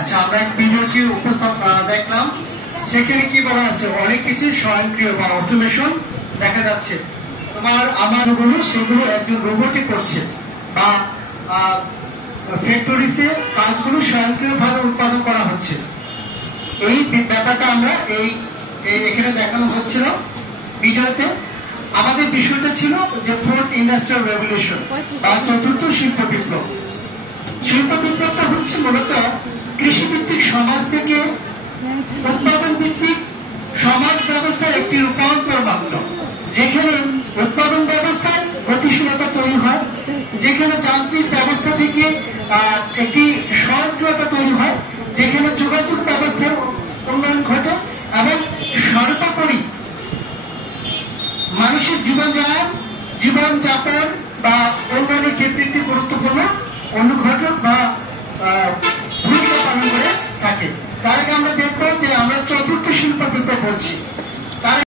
আচ্ছা, আমরা এক ভিডিওটি দেখলাম, সেখানে কি বলা আছে, অনেক কিছু স্বয়ংক্রিয় বা অটোমেশন দেখা যাচ্ছে। আমার গুলো সেগুলো একজন রোবটই করছে, বা ফ্যাক্টরিতে কাজগুলো স্বয়ংক্রিয়ভাবে উৎপাদন করা হচ্ছে। এই ব্যাপারটা আমরা এখানে দেখানো হচ্ছিল ভিডিওতে। আমাদের বিষয়টা ছিল যে ফোর্থ ইন্ডাস্ট্রিয়াল রেভলিউশন বা চতুর্থ শিল্প বিপ্লব। শিল্প বিপ্লবটা হচ্ছে মূলত কৃষিভিত্তিক সমাজ থেকে উৎপাদন ভিত্তিক সমাজ ব্যবস্থার একটি রূপান্তর মাত্র, যেখানে উৎপাদন ব্যবস্থায় গতিশীলতা তৈরি হয়, যেখানে যান্ত্রিক ব্যবস্থা থেকে একটি স্বয়ংক্রিয়তা তৈরি হয়, যেখানে যোগাযোগ ব্যবস্থার উন্নয়ন ঘটে এবং সর্বোপরি মানুষের জীবনযাপন বা উন্নয়নের ক্ষেত্রে একটি গুরুত্বপূর্ণ অনুঘটক বা ভূমিকা পালন করে থাকে। তার আগে আমরা দেখবো যে আমরা চতুর্থ শিল্প বিপ্লব বলছি।